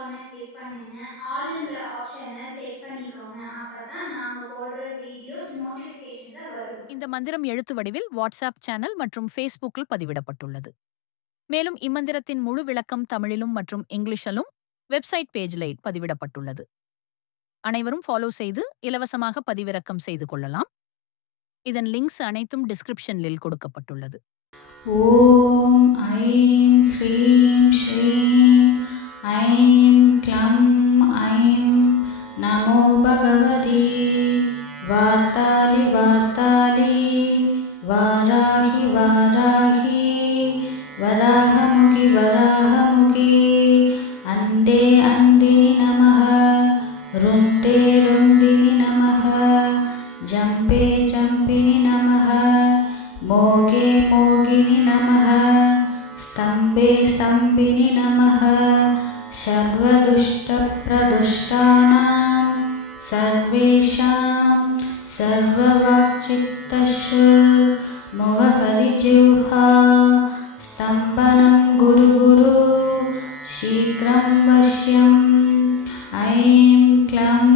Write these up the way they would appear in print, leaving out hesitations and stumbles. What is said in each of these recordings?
ஐகானை கிளிக் பண்ணுங்க. ஆல்ன்ற ஆப்ஷனை செட் பண்ணிக்கோங்க. அப்பதான் நாங்க போடுற வீடியோஸ் நோட்டிபிகேஷன்ல வரும். இந்த மந்திரம் எழுத்து வடிவில் வாட்ஸ்அப் சேனல் மற்றும் ஃபேஸ்புக்கில் பதிவிடப்பட்டுள்ளது. மேலும் இம்மந்திரத்தின் முழு விளக்கம் தமிழிலும் மற்றும் இங்கிலீஷிலும் வெப்சைட் பேஜில் பதிவிடப்பட்டுள்ளது. அனைவரும் ஃபாலோ செய்து இலவசமாக பதிவிறக்கம் செய்து கொள்ளலாம். இதன் லிங்க்ஸ் அனைத்தும் டிஸ்கிரிப்ஷனில் கொடுக்கப்பட்டுள்ளது. ஓம் ஐம் ஹ்ரீம் ஸ்ரீம் ஐம் க்ளம் ஐம் நமோ பகவதி வார்த்தாலி வார்த்தாலி வாராகி வாராகி வராகமுகி வராகமுகி அந்தே அந்தினி நமः ருண்டே ருண்டினி நமः ஜம்பே ஜம்பினி நமः मोगे मोगिनि नमः स्तम्भे स्तम्भिनि नमः सर्वदुष्टप्रदुष्टानां सर्वेषां सर्ववाक्चित्तशुल्मुखकलिजिह्वा स्तम्भनं गुरु गुरु शीघ्रं वश्यम् ऐं क्लं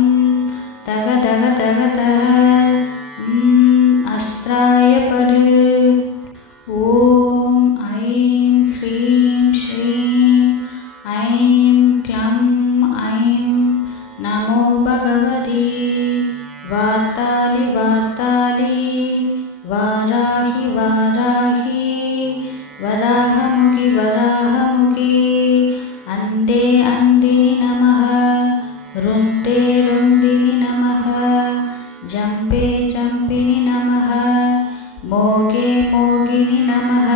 तग तग तग तग अस्त्राय परे ओम ऐं ह्रीं श्रीं ऐं क्लं ऐं नमो भगवति वार्तालि वार्तालि वाराहि वाराहि वराहमुखि वराहमुखि अन्ते अन्दिनि नमः रुण्डे रुण्डिनि नमः जम्पे जम्पिनि नमः मोगे मोगिनि नमः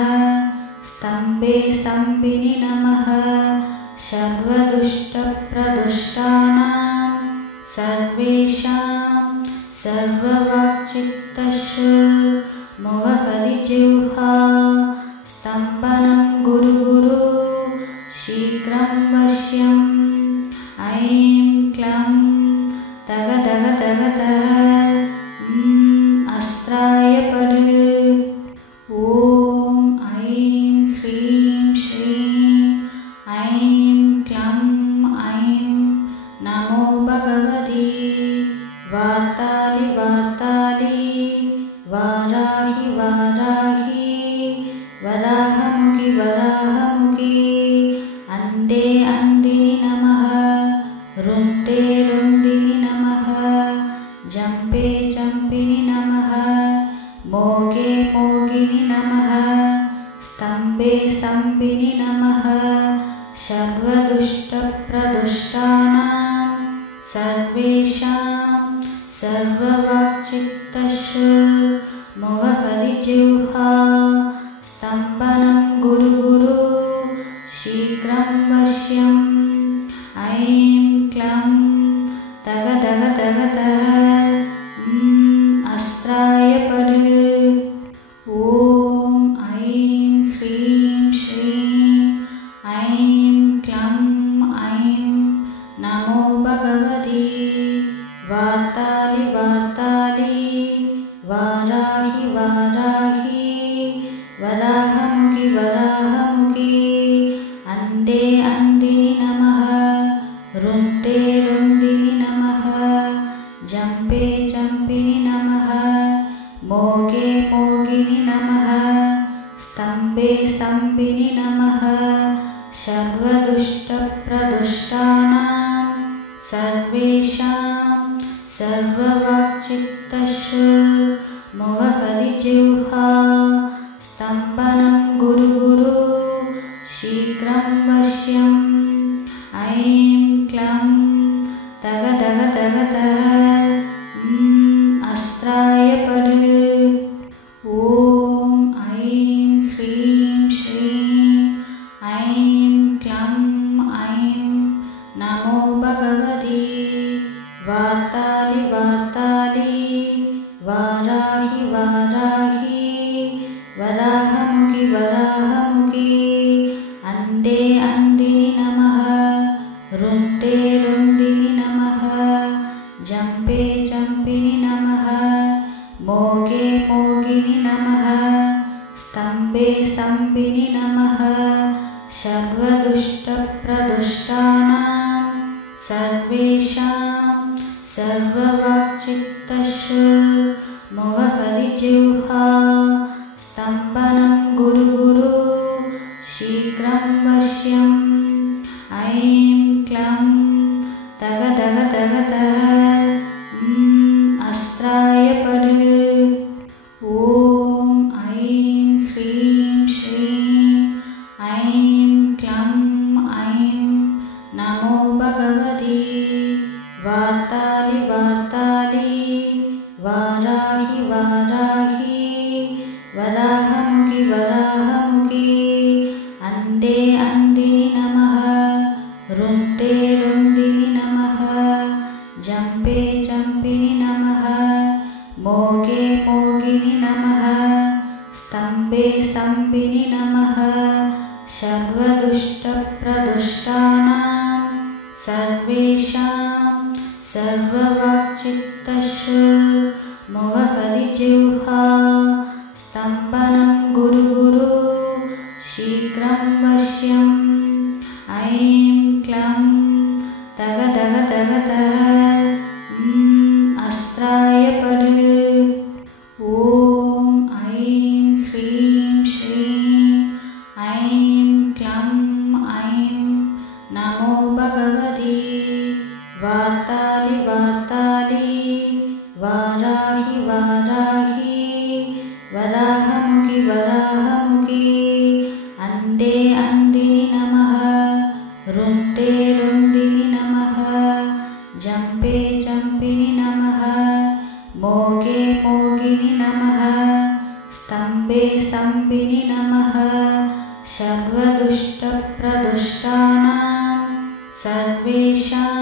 स्तम्भे स्तम्भिनि नमः सर्वदुष्टप्रदुष्टानां सर्वेषां सर्ववाक्चित्तशुल्मुखकलिजिह्वा स्तम्भनं गुरु गुरु शीघ्रं वश्यम् ऐं क्लं तग तग तग तग अस्त्राय परे ओम ऐं ह्रीं श्रीं ऐं क्लं ऐं नमो भगवति वार्तालि वार्तालि वाराहि वाराहि वराहमुखि वराहमुखि अन्ते अन्दिनि नमः रुण्डे रुण्डिनि नमः जम्पे जम्पिनि नमः मोगे मोगिनि नमः स्तम्भे स्तम्भिनि नमः सर्वदुष्टप्रदुष्टानां सर्वेषां सर्ववाक्चित्तशुल्मुखकलिजिह्वा स्तम्भनं गुरु गुरु शीघ्रं वश्यम् ऐं क्लं तग तग तग तग अस्त्राय परे ओम ऐं ह्रीं श्रीं ऐं क्लं ऐं नमो भगवति वार्तालि वार्तालि वाराहि वाराहि वराहमुखि वराहमुखि अन्ते अन्दिनि नमः रुण्डे रुण्डिनि नमः जम्पे जम्पिनि नमः मोगे मोगिनि नमः स्तम्भे स्तम्भिनि नमः सर्वदुष्टप्रदुष्टानां सर्वेषां सर्ववाक्चित्तशुल्मुखकलिजिह्वा स्तम्भनं गुरु गुरु शीघ्रं वश्यम् ऐं क्लं तग तग तग तग अस्त्राय परे ओम ऐं ह्रीं श्रीं ऐं क्लं ऐं नमो भगवति वार्तालि वार्तालि वाराहि वाराहि वराहमुखि वराहमुखि अन्ते अन्दिनि नमः रुण्डे रुण्डिनि नमः जम्पे जम्पिनि नमः मोगे मोगिनि नमः स्तम्भे स्तम्भिनि नमः सर्वदुष्टप्रदुष्टानां सर्वेषां सर्ववाक्चित्तश्रुर्मुखकलिजिह्वा स्तम्भनं गुरुगुरु शीघ्रं वश्यम् ऐं क्लं तगतगतगतः अस्त्राय परे ॐ ऐं ह्रीं श्रीं ऐं क्लं ऐं नमो भगवति वार्तालि वार्तालि वाराहि वाराहि वराहमुखि वराहमुखि अन्ते अन्दिनि नमः रुन्ते रुन्दिनि नमः जम्पे जम्पिनि नमः मोगे मोगिनि नमः स्तम्भे स्तम्भिनि नमः सर्वदुष्टप्रदुष्टानां सर्वेषां सर्ववाक्चित्तश्रुर्मुखकलिजिह्वा स्तम्भनं गुरुगुरु शीघ्रं वश्यम् ऐं क्लं तगतगतगतः अस्त्राय परे ॐ ऐं ह्रीं श्रीं ऐं क्लं ऐं नमो भगवति वार्तालि वार्तालि वाराहि वाराहि वराहमुखि वराहमुखि अन्ते अन्दिनि नमः रुन्ते रुन्दिनि नमः जम्पे जम्पिनि नमः मोगे मोगिनि नमः स्तम्भे स्तम्भिनि नमः सर्वदुष्टप्रदुष्टानां सर्वेषां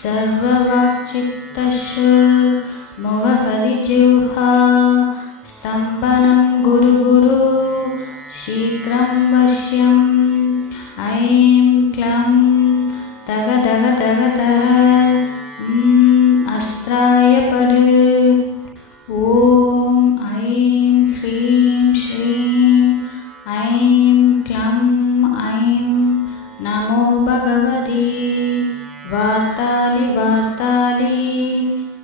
सर्ववाक्चित्तश्रुर्मुखकलिजिह्वा स्तम्भनं गुरुगुरु शीघ्रं वश्यम् ऐं क्लं तगतगतगतः अस्त्राय परे ॐ ऐं ह्रीं श्रीं ऐं क्लं ऐं नमो भगवति वार्तालि वार्तालि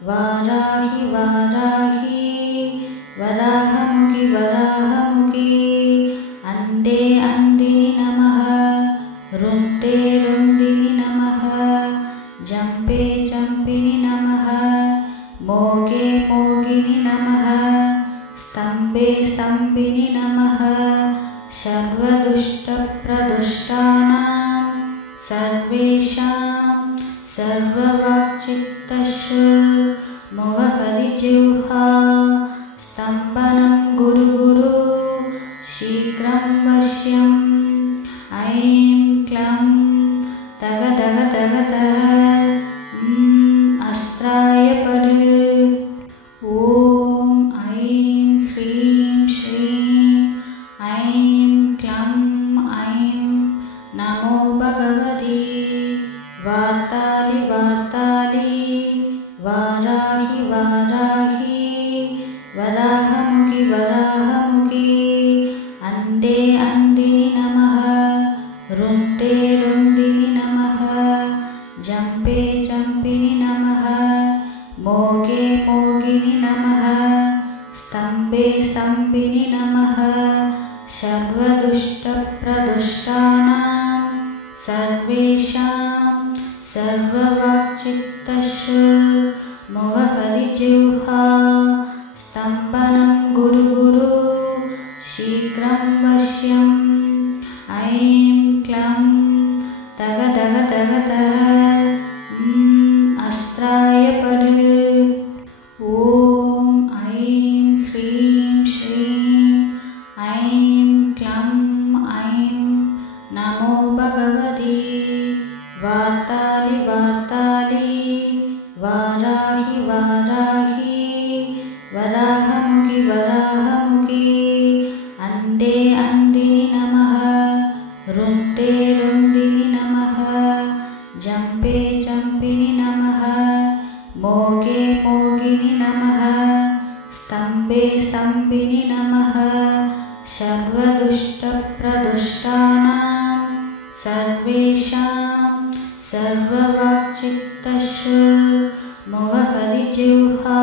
वाराहि वाराहि वराहमुखि वराहमुखि अन्ते अन्दिनि नमः रुन्ते रुन्दिनि नमः जम्पे जम्पिनि नमः मोगे मोगिनि नमः स्तम्भे स्तम्भिनि नमः सर्वदुष्टप्रदुष्टानां सर्वेषां सर्ववाक्चित्तश्रुर्मुखकलिजिह्वा स्तम्भनं गुरुगुरु शीघ्रं वश्यम् ऐं क्लं तगतगतगतः अस्त्राय परे ॐ ऐं ह्रीं श्रीं ऐं क्लं ऐं नमो भगवति वार्तालि वार्तालि वाराहि वाराहि वराहमुखि वराहमुखि अन्ते अन्दिनि नमः रुन्ते रुन्दिनि नमः जम्पे जम्पिनि नमः मोगे मोगिनि नमः स्तम्भे स्तम्भिनि नमः सर्वदुष्टप्रदुष्टानां सर्वेषां सर्ववाक्चित्तश्रुर्मुखकलिजिह्वा स्तम्भनं गुरुगुरु शीघ्रं वश्यम् ऐं क्लं तगतगतगतः अस्त्राय परे ॐ ऐं ह्रीं श्रीं ऐं क्लं ऐं नमो भगवति वार्तालि वार्तालि वाराहि वाराहि वराहमुखि वराहमुखि अन्ते अन्दिनि नमः रुन्ते रुन्दिनि नमः जम्पे जम्पिनि नमः मोगे मोगिनि नमः स्तम्भे स्तम्भिनि नमः सर्वदुष्टप्रदुष्टानां सर्वेषां सर्ववाक्चित्तश्रुर्मुखकरिजिह्वा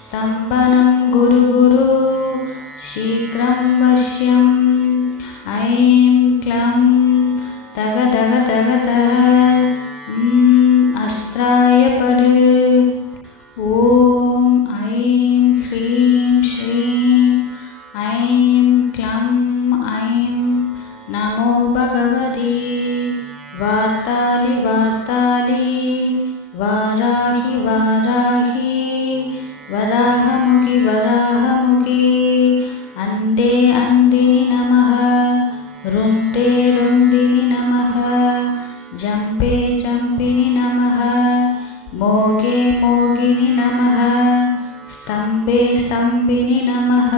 स्तम्भनं गुरुगुरु शीघ्रं वश्यम् ऐं क्लं तगदगदगद अस्त्राय पड ॐ ऐं ह्रीं श्रीं ऐं क्लं ऐं नमो भगवति वार्तालि वार्तालि वाराहि वाराहि वराहमुखि वराहमुखि अन्धे अन्धिनि नमः रुन्ते रुन्दिनि नमः जम्पे जम्पिनि नमः मोगे मोगिनि नमः स्तम्भे स्तम्भिनि नमः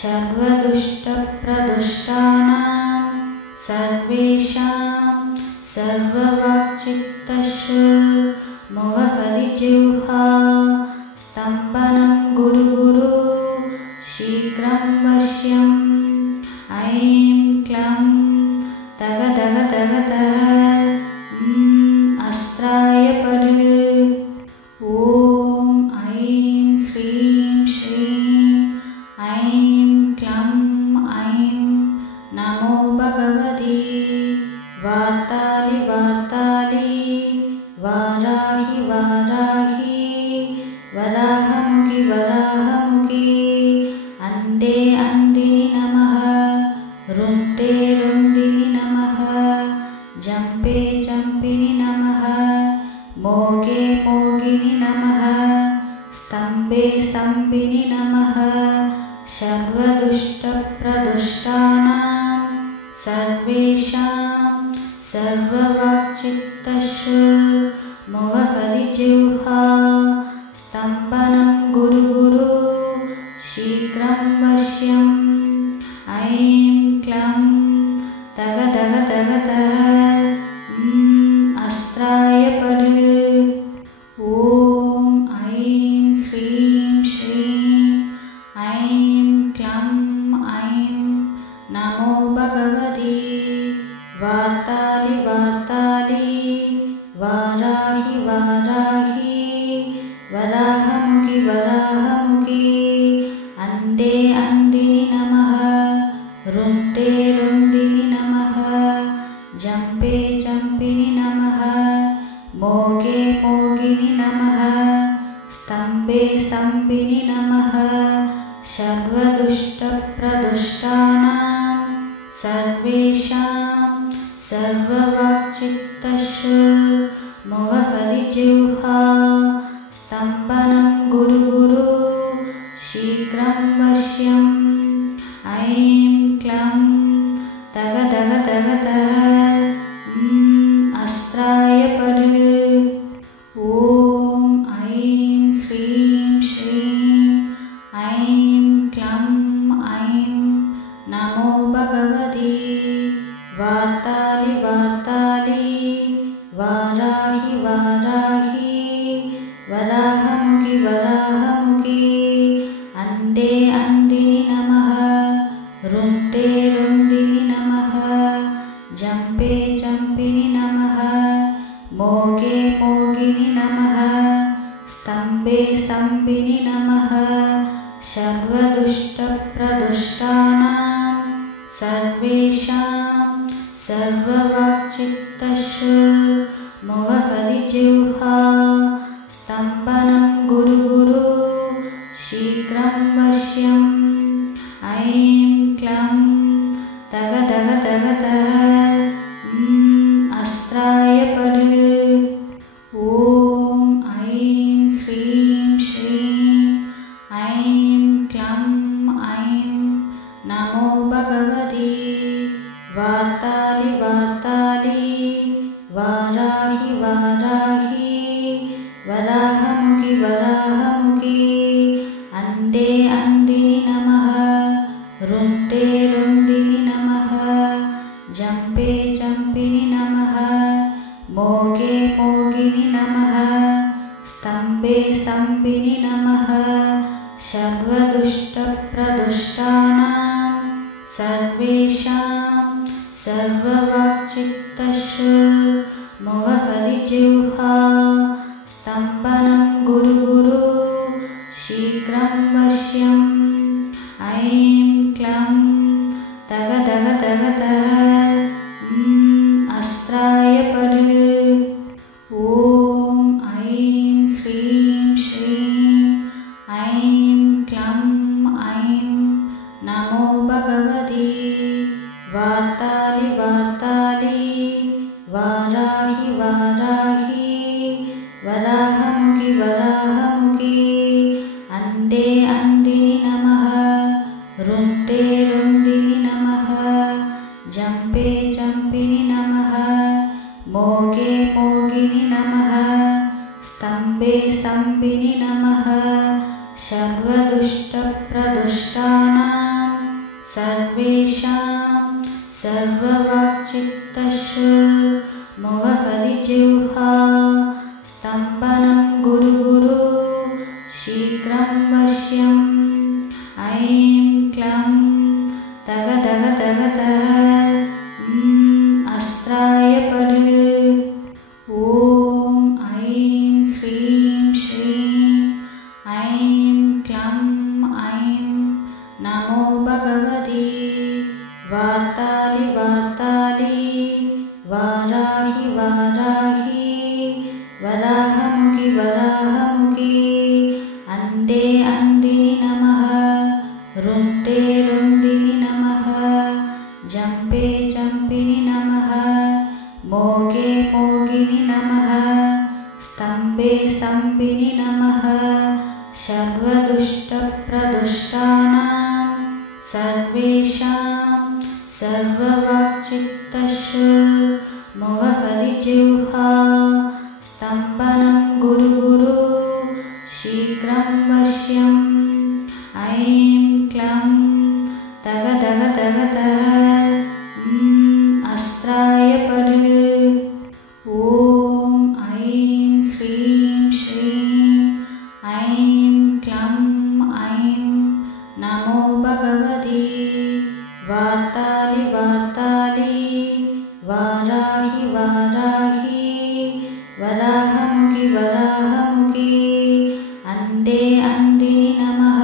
सर्वदुष्टप्रदुष्टानां सर्वेषां सर्ववाक्चित्तश्रुर्मुखकरिजिह्वा स्तम्भनं गुरुगुरु शीघ्रं वश्यम् ऐं क्लं तगदगदगद अस्त्राय पड ॐ ऐं ह्रीं श्रीं ऐं क्लं ऐं नमो भगवति वार्तालि वार्तालि वाराहि वाराहि वराहमुखि वराहमुखि अन्धे अन्धिनि नमः रुन्ते रुन्दिनि नमः जम्पे जम्पिनि नमः मोगे मोगिनि नमः स्तम्भे स्तम्भिनि नमः सर्वदुष्टप्रदुष्टानां सर्वेषां सर्ववाक्चित्तश्रुर्मुखकरिजिह्वा स्तम्भनं गुरुगुरु शीघ्रं वश्यम् ऐं क्लं तगदगदगद अस्त्राय पड ॐ ऐं ह्रीं श्रीं ऐं क्लं ऐं नमो भगवति वार्तालि वार्तालि वाराहि वाराहि वराहमुखि वराहमुखि अन्धे अन्धिनि नमः रुन्ते रुन्दिनि नमः जम्पे जम्पिनि नमः मोगे मोगिनि नमः स्तम्भे स्तम्भिनि नमः सर्वदुष्टप्रदुष्टानां सर्वेषां सर्ववाक्चित्तश्रुर्मुखकरिजिह्वा स्तम्भनं गुरुगुरु शीघ्रं वश्यम् ऐं क्लं तगदगदगद अस्त्राय पड ॐ ऐं ह्रीं श्रीं ऐं क्लं ऐं नमो भगवति वार्तालि वार्तालि वाराहि वाराहि वराहमुखि वराहमुखि अन्धे अन्धिनि नमः रुन्ते रुन्दिनि नमः जम्पे जम्पिनि नमः मोगे मोगिनि नमः स्तम्भे स्तम्भिनि नमः सर्वदुष्टप्रदुष्टानां सर्वेषां सर्ववाक्चित्तश्रुर्मुखकरिजिह्वा स्तम्भनं गुरुगुरु शीघ्रं वश्यम् ऐं क्लं तगदगदगद अस्त्राय पड ॐ ऐं ह्रीं श्रीं ऐं क्लं ऐं नमो भगवति वार्तालि वार्तालि वाराहि वाराहि वराहमुखि वराहमुखि अन्धे अन्धिनि नमः रुन्ते रुन्दिनि नमः जम्पे जम्पिनि नमः मोगे मोगिनि नमः स्तम्भे स्तम्भिनि नमः सर्वदुष्टप्रदुष्टानां सर्वेषां सर्ववाक्चित्तश्रुर्मुखकरिजिह्वा मोहकरिजिह्वा स्तम्भनं गुरु गुरु शीघ्रं वश्यम् ऐं क्लं तग तग तग तग अस्त्राय पद ॐ ऐं ह्रीं श्रीं ऐं क्लं ऐं नमो भगवते वार्तालि वार्तालि वाराहि वाराहि वराहमुखि वराहमुखि अन्ते अन्दिनि नमः रुन्ते रुन्दिनि नमः जम्पे जम्पिनि नमः मोगे मोगिनि नमः स्तम्भे स्तम्भिनि नमः सर्वदुष्टप्रदुष्टानां सर्वेषां सर्ववाक्चित्तशुर्मुखकरिजिह्वा स्तम्भनं गुरु गुरु शीघ्रं वश्यम् ऐं क्लं तग तग तग तग अस्त्राय पद ॐ ऐं ह्रीं श्रीं ऐं क्लं ऐं नमो भगवते वार्तालि वार्तालि वाराहि वाराहि वराहमुखि वराहमुखि अन्ते अन्दिनि नमः रुन्ते रुन्दिनि नमः जम्पे जम्पिनि नमः मोगे मोगिनि नमः स्तम्भे स्तम्भिनि नमः सर्वदुष्टप्रदुष्टानां सर्वेषां सर्ववाक्चित्तशुर्मुखकरिजिह्वा स्तम्भनं गुरु गुरु शीघ्रं वश्यम् ऐं क्लं तग तग तग तग अस्त्राय पद ॐ ऐं ह्रीं श्रीं ऐं क्लं ऐं नमो भगवते वार्तालि वार्तालि वाराहि वाराहि वराहमुखि वराहमुखि अन्ते अन्दिनि नमः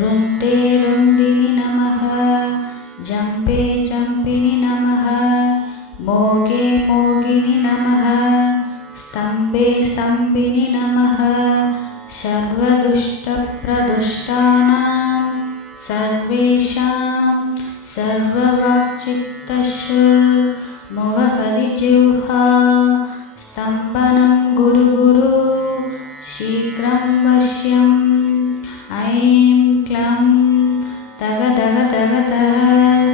रुन्ते रुन्दिनि नमः जम्पे जम्पिनि नमः मोगे मोगिनि नमः स्तम्भे स्तम्भिनि नमः सर्वदुष्टप्रदुष्टानां सर्वेषां सर्ववाक्चित्तशुर्मुखकरिजिह्वा स्तम्भनं गुरु गुरु शीघ्रं वश्यम् ऐं क्लं तग तग तग तग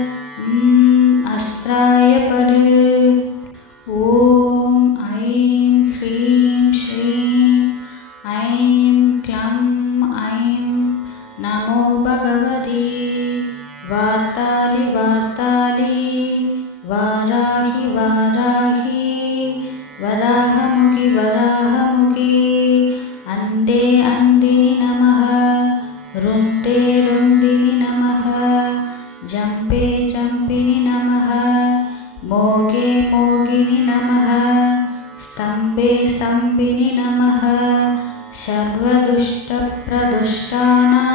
अस्त्राय पद ॐ ऐं ह्रीं श्रीं ऐं क्लं ऐं नमो भगवते वार्तालि वार्तालि वाराहि वाराहि वराहमुखि वराहमुखि अन्ते अन्दिनि नमः रुन्ते रुन्दिनि नमः जम्पे जम्पिनि नमः मोगे मोगिनि नमः स्तम्भे स्तम्भिनि नमः सर्वदुष्टप्रदुष्टानां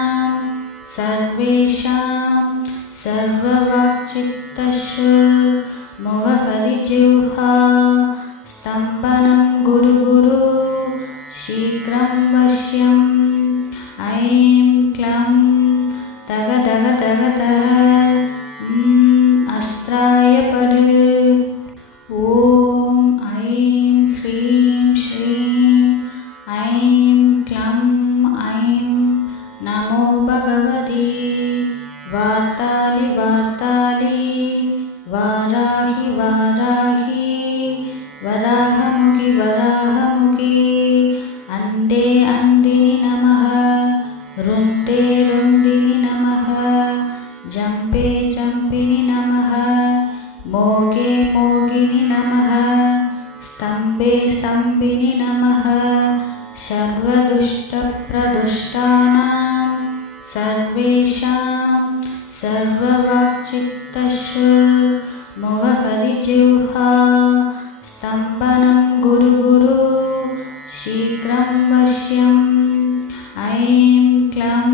सर्वेषां सर्ववाक्चित्तशुर्मुखकरिजिह्वा स्तम्भनं गुरु गुरु शीघ्रं वश्यम् ऐं क्लं तग तग तग तग अस्त्राय पद ॐ ऐं ह्रीं श्रीं ऐं क्लं ऐं नमो भगवते वार्तालि वार्तालि वाराहि वाराहि वराहमुखि वराहमुखि अन्ते अन्दिनि नमः रुन्ते रुन्दिनि नमः जम्पे जम्पिनि नमः मोगे मोगिनि नमः स्तम्भे स्तम्भिनि नमः सर्वदुष्टप्रदुष्टानां सर्वेषां सर्ववाक्चित्तशुर्मुखकरिजिह्वा स्तम्भनं गुरु गुरु शीघ्रं वश्यम् ऐं क्लं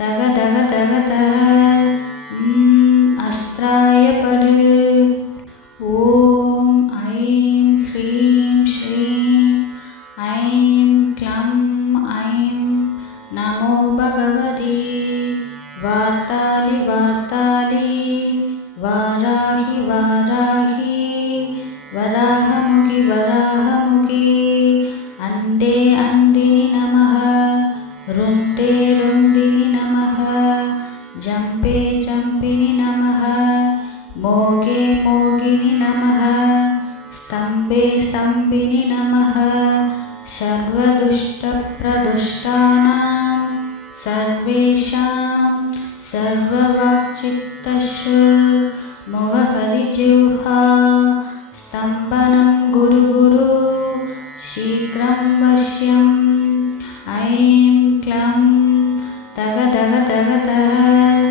तग तग तग तग अस्त्राय पद ॐ ऐं ह्रीं श्रीं ऐं क्लं ऐं नमो भगवते वार्तालि वार्तालि वाराहि वाराहि वराहमुखि वराहमुखि अन्ते अन्दिनि नमः रुन्ते रुन्दिनि नमः जम्पे जम्पिनि नमः मोगे मोगिनि नमः स्तम्भे स्तम्भिनि नमः सर्वदुष्टप्रदुष्टानां सर्वेषां सर्ववाक्चित्तशुल्मुखकलिजिह्वा स्तम्भनं गुरु गुरु शीघ्रं वश्यम् ऐं क्लं तग तग तग तग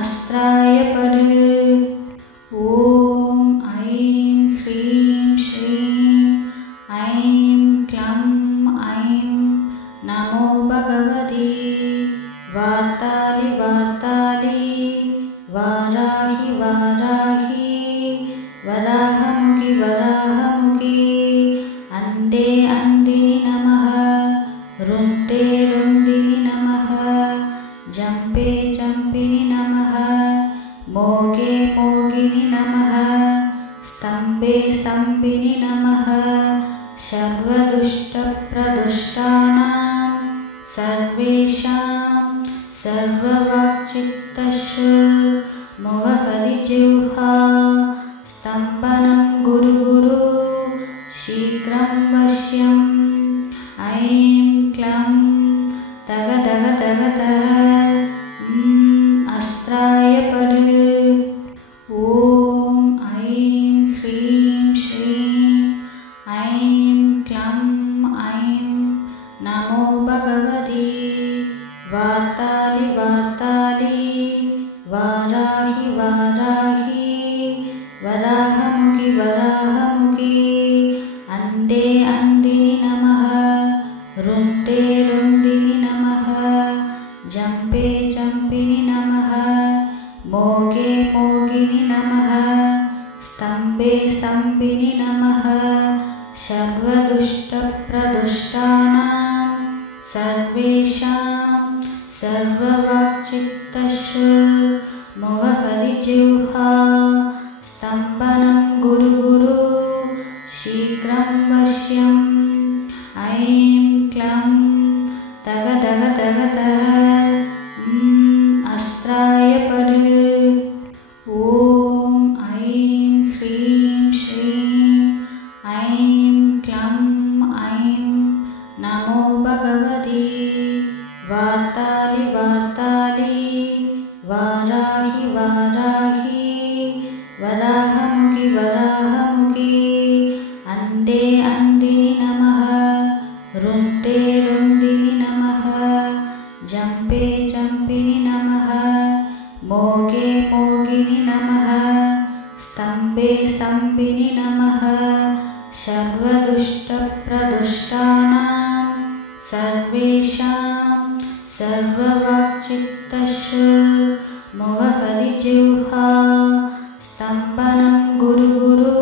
अस्त्राय पद ॐ ऐं ह्रीं श्रीं ऐं क्लं ऐं नमो भगवते वार्तालि वार्तालि वाराहि वाराहि वराहमुखि वराहमुखि अन्ते अन्दिनि नमः रुन्ते रुन्दिनि नमः जम्पे जम्पिनि नमः मोगे मोगिनि नमः स्तम्भे स्तम्भिनि नमः सर्वदुष्टप्रदुष्टानां सर्वेषां सर्ववाक्चित्तशुल्मुखकलिजिह्वा स्तम्भनं गुरु गुरु शीघ्रं वश्यम् ऐं क्लं तग तग तग तग अस्त्राय पद ॐ ऐं ह्रीं श्रीं ऐं क्लं ऐं नमो भगवते वार्तालि वार्तालि वाराहि वाराहि वराहमुखि वराहमुखि अन्ते अन्दिनि नमः रुन्ते रुन्दिनि नमः जम्पे जम्पिनि नमः मोगे मोगिनि नमः स्तम्भे स्तम्भिनि नमः सर्वदुष्टप्रदुष्टानां सर्वेषां सर्ववाक्चित्तशुल्मुखकलिजिह्वा स्तम्भनं गुरु गुरु शीघ्रं वश्यम् ऐं क्लं तग तग तग तग अस्त्राय पद ॐ ऐं ह्रीं श्रीं ऐं क्लं ऐं नमो भगवते वार्तालि वार्तालि वाराहि वाराहि वराहमुखि वराहमुखि अन्ते अन्दिनि नमः रुन्ते रुन्दिनि नमः जम्पे जम्पिनि नमः मोगे मोगिनि नमः स्तम्भे स्तम्भिनि नमः सर्वदुष्टप्रदुष्टानां सर्वेषां सर्ववाक्चित्तशुल्मुखकलिजिह्वा स्तम्भनं गुरु गुरु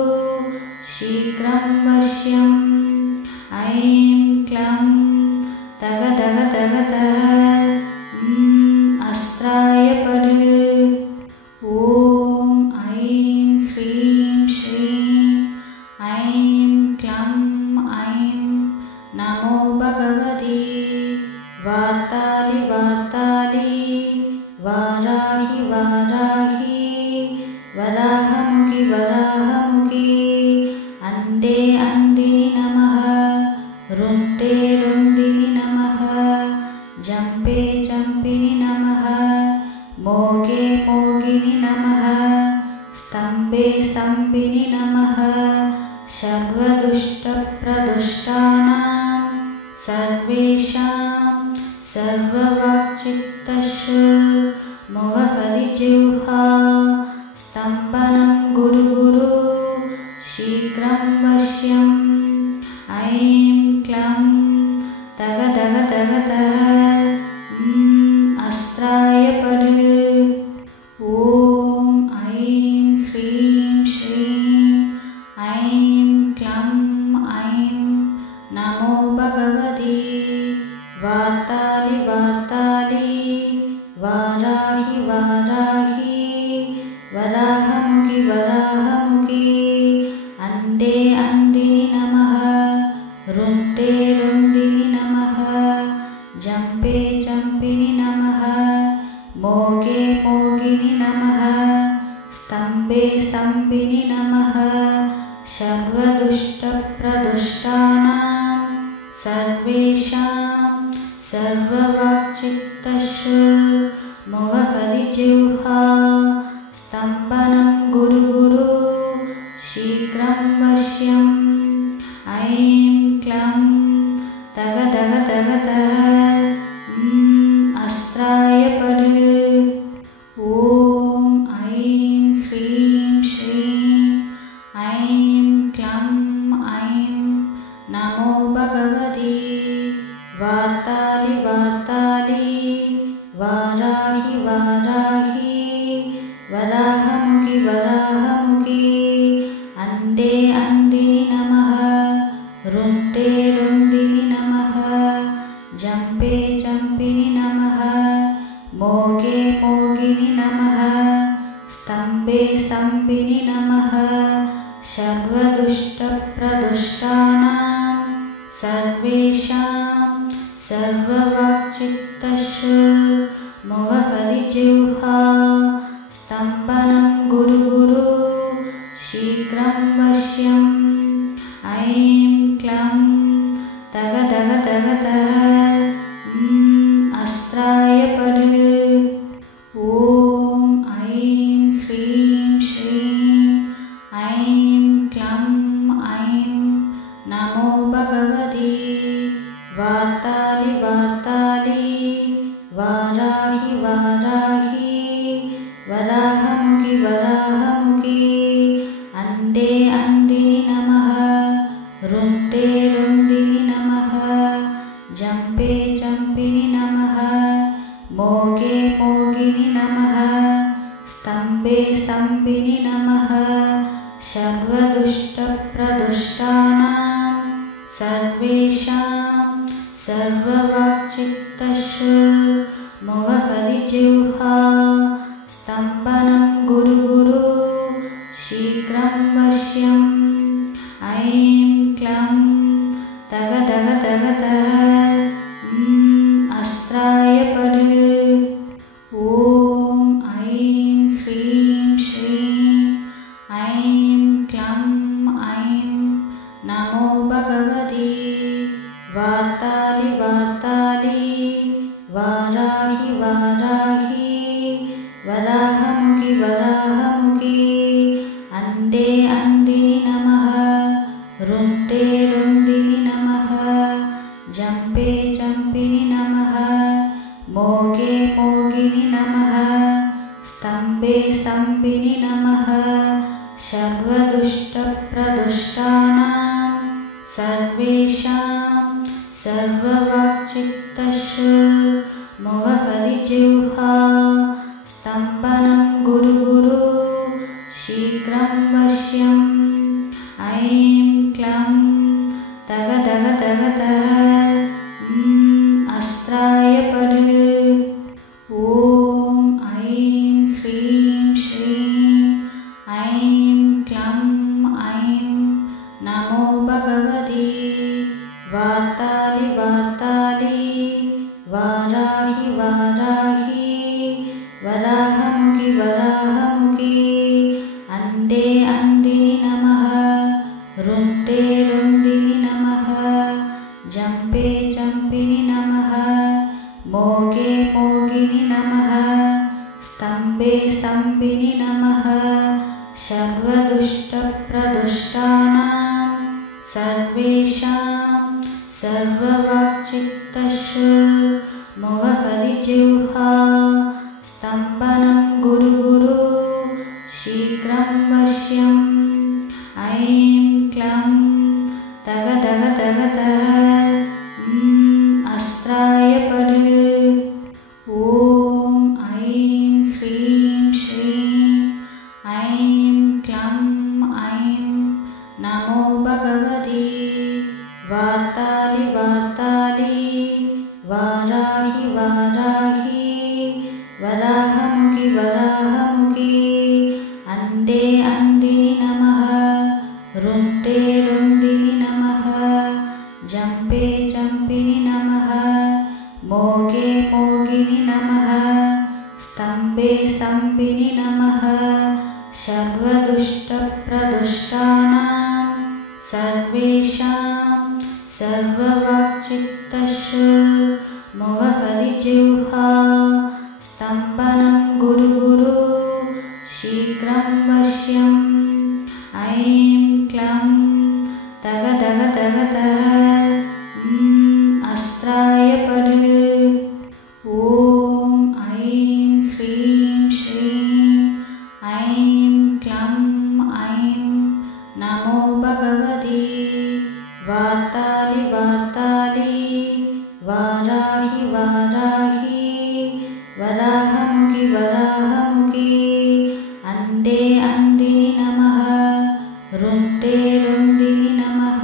शीघ्रं वश्यम् ऐं क्लं तग तग तग तग अस्त्राय पद ॐ ऐं ह्रीं श्रीं ऐं क्लं ऐं नमो भगवते वार्तालि वार्तालि वाराहि वाराहि वराहमुखि वराहमुखि अन्ते अन्दिनि नमः रुन्ते रुन्दिनि नमः जम्पे जम्पिनि नमः मोगे मोगिनि नमः स्तम्भे स्तम्भिनि नमः सर्वदुष्टप्रदुष्टानां सर्वेषां सर्ववाक्चित्तशुल्मुखकलिजिह्वा स्तम्भनं गुरु गुरु शीघ्रं तगतः अस्त्राय पद। ॐ ऐं ह्रीं श्रीं ऐं क्लं ऐं नमो भगवते वार्तालि वार्तालि वाराहि वाराहि वराहमुखि वराहमुखि अन्ते अन्दिनि नमः रुन्ते रुन्दिनि नमः जम्पे जम्पिनि नमः मोगे मोगिनि नमः स्तम्भे स्तम्भिनि नमः सर्वदुष्टप्रदुष्टानां सर्वेषां सर्ववाक्चित्तशुर्मुखकलिजिह्वा स्तम्भनं गुरु गुरु शीघ्रं वश्यम् ऐं क्लं तगतः अस्त्राय पद। ॐ ऐं ह्रीं श्रीं ऐं क्लं ऐं नमो भगवते वार्तालि वार्तालि वाराहि वाराहि वराहमुखि वराहमुखि अन्ते अन्दिनि नमः रुन्ते रुन्दिनि नमः जम्पे जम्पिनि नमः मोगे मोगिनि नमः स्तम्भे स्तम्भिनि नमः सर्वदुष्टप्रदुष्टानां सर्वेषां सर्ववाक्चित्तशुर्मुखकलिजिह्वा स्तम्भनं गुरु गुरु शीघ्रं वश्यम् ऐं क्लं तगतः अस्त्राय पद। ॐ ऐं ह्रीं श्रीं ऐं क्लं ऐं नमो भगवते वार्तालि वार्तालि वाराहि वाराहि वराहमुखि वराहमुखि अन्ते अन्दिनि नमः रुन्ते रुन्दिनि नमः जम्पे जम्पिनि नमः मोगे मोगिनि नमः स्तम्भे स्तम्भिनि नमः सर्वदुष्टप्रदुष्टानां सर्वेषां सर्ववाक्चित्तशुर्मुखकलिजिह्वा स्तम्भनं गुरु गुरु शीघ्रं वश्यम् ऐं क्लं तगतः अस्त्राय पद। ॐ ऐं ह्रीं श्रीं ऐं क्लं ऐं नमो भगवते वार्तालि वार्तालि वाराहि वाराहि वराहमुखि वराहमुखि अन्ते अन्दिनि नमः रुन्ते रुन्दिनि नमः जम्पे जम्पिनि नमः मोगे मोगिनि नमः स्तम्भे स्तम्भिनि नमः सर्वदुष्टप्रदुष्टानां सर्वेषां सर्ववाक्चित्तशुर्मुखकलिजिह्वा स्तम्भनं गुरु गुरु शीघ्रं वश्यम् ऐं क्लं तगतः अस्त्राय पद। ॐ ऐं ह्रीं श्रीं ऐं क्लं ऐं नमो भगवते वार्तालि वार्तालि वाराहि वाराहि वराहमुखि वराहमुखि अन्ते अन्दिनि नमः रुन्ते रुन्दिनि नमः जम्पे जम्पिनि नमः मोगे मोगिनि नमः स्तम्भे स्तम्भिनि नमः सर्वदुष्टप्रदुष्टानां सर्वेषां सर्ववाक्चित्तशुर्मुखकलिजिह्वा स्तम्भनं गुरु गुरु शीघ्रं वश्यम् ऐं क्लं तगतः अस्त्राय वाराही वराहमुखि वराहमुखि अन्ते अन्दिनि नमः रुन्ते रुन्दिनि नमः जम्पे जम्पिनि नमः मोगे मोगिनि नमः स्तम्भे स्तम्भिनि नमः सर्वदुष्टप्रदुष्टानां सर्वेषां सर्ववाक्चित्तशुर्मुखकरिजिह्वा स्तम्भनं गुरु गुरु शीघ्रं वश्यम् ऐं क्लं तग तग तग तग अस्त्राय परि ॐ ऐं ह्रीं श्रीं ऐं क्लं ऐं नमो भगवति वार्तालि वार्तालि वाराहि वाराहि वराहमुखि वराहमुखि अन्ते अन्दिनि नमः रुन्ते रुन्दिनि नमः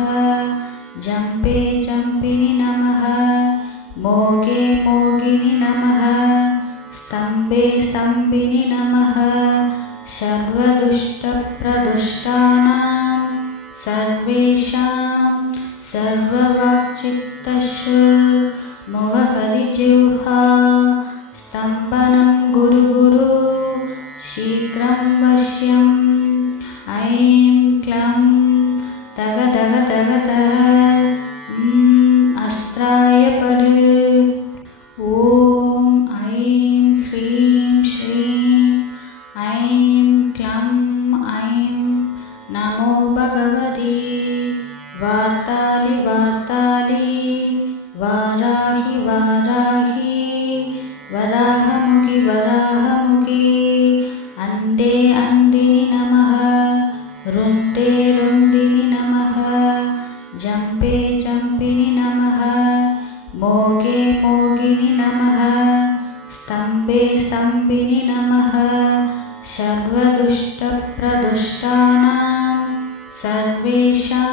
जम्पे जम्पिनि नमः मोगे मोगिनि नमः स्तम्भे स्तम्भिनि नमः सर्वदुष्टप्रदुष्टानां सर्वेषां सर्ववाक्चित्तशुर्मुखकरिजिह्वा स्तम्भनं गुरु गुरु शीघ्रं वश्यम् ऐं क्लं तग तग तग तग अस्त्राय परि ॐ ऐं ह्रीं श्रीं ऐं क्लं ऐं नमो भगवति वार्तालि वार्तालि वाराहि वाराहि वराहमुखि वराहमुखि अन्ते अन्दिनि नमः रुन्ते रुन्दिनि नमः जम्पे जम्पिनि नमः मोगे मोगिनि नमः स्तम्भे स्तम्भिनि नमः सर्वदुष्टप्रदुष्टानां सर्वेषां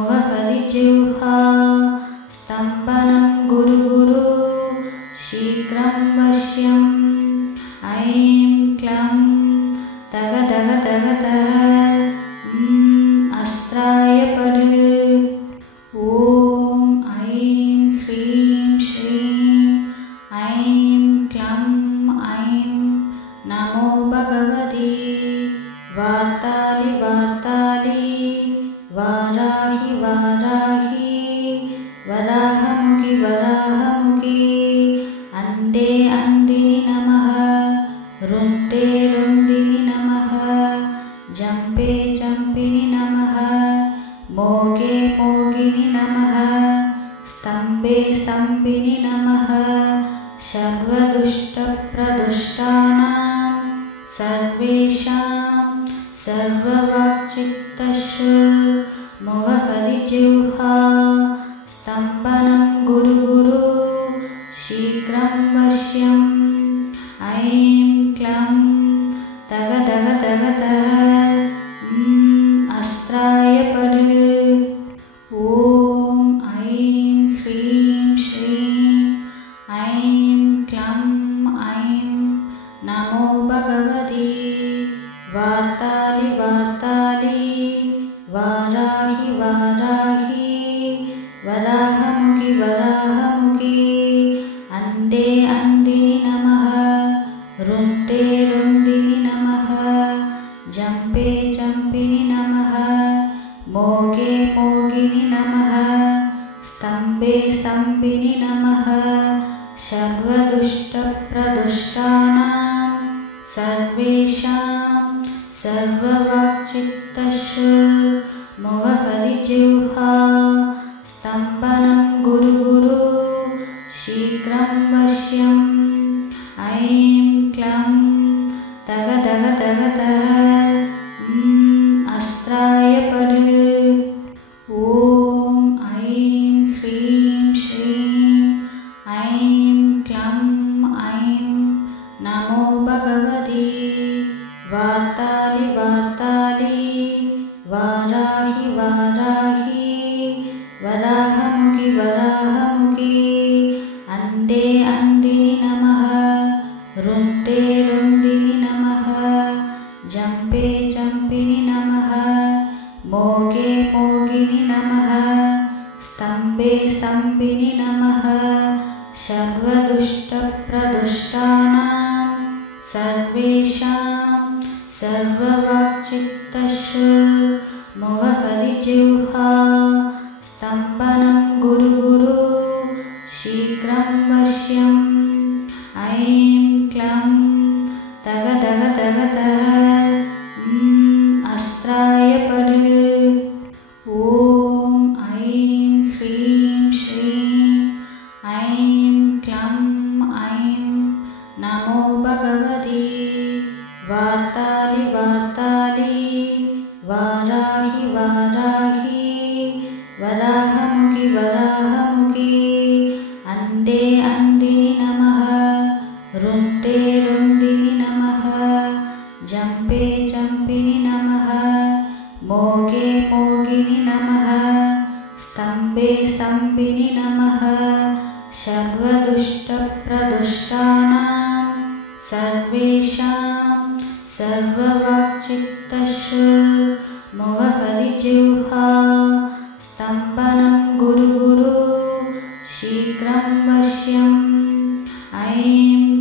सर्ववाक्चित्तशुर्मुखकरिजिह्वा स्तम्भनं गुरु गुरु शीघ्रं वश्यम् ऐं क्लं तग तग तग तग अस्त्राय परि ॐ ऐं ह्रीं श्रीं ऐं क्लं ऐं नमो भगवति वार्तालि वार्तालि वाराहि वाराहि वराहमुखि वराहमुखि अन्ते अन्दिनि नमः रुन्ते रुन्दिनि नमः जम्पे जम्पिनि नमः मोगे मोगिनि नमः स्तम्भे स्तम्भिनि नमः सर्वदुष्टप्रदुष्टानां सर्वेषां सर्ववाक्चित्तशुर्मुखकरिजिह्वा स्तम्भनं गुरु गुरु शीघ्रं वश्यम् ऐं क्लं तग तग तग तग अस्त्राय परि ॐ ऐं ह्रीं श्रीं ऐं क्लं ऐं नमो भगवति वार्तालि वार्तालि वाराहि वाराहि वराहमुखि वराहमुखि अन्ते अन्दिनि नमः रुन्ते रुन्दिनि नमः जम्पे जम्पिनि नमः मोगे मोगिनि नमः स्तम्भे स्तम्भिनि नमः सर्वदुष्टप्रदुष्टानां सर्वेषां सर्ववाक्चित्तशुर्मुखकरिजिह्वा स्तम्भनं गुरु गुरु शीघ्रं वश्यम् ऐं क्लं तग तग तग तग अस्त्राय परि ॐ ऐं ह्रीं श्रीं ऐं क्लं ऐं नमो भगवति वार्तालि वार्तालि वाराहि वाराहि वराहमुखि वराहमुखि स्तम्भिनि नमः सर्वदुष्टप्रदुष्टानां सर्वेषां सर्ववाक्चित्तश्रुर्मुखकलिजिह्वा स्तम्भनं गुरुगुरु शीघ्रं वश्यम् ऐं क्लं तगदगदगदः अस्त्राय परे ॐ ऐं ह्रीं श्रीं ऐं क्लं ऐं नमो भगवते वार्तालि वार्तालि वाराहि वाराहि वराहमुखि वराहमुखि अन्ते अन्दिनि नमः रुन्ते रुन्दिनि नमः जम्पे जम्पिनि नमः मोगे मोगिनि नमः स्तम्भे स्तम्भिनि नमः सर्वदुष्टप्रदुष्टानां सर्वेषां सर्ववाक्चित्तश्रुर्मुखकलिजिह्वा स्तम्भनं गुरुगुरु शीघ्रं वश्यम् ऐं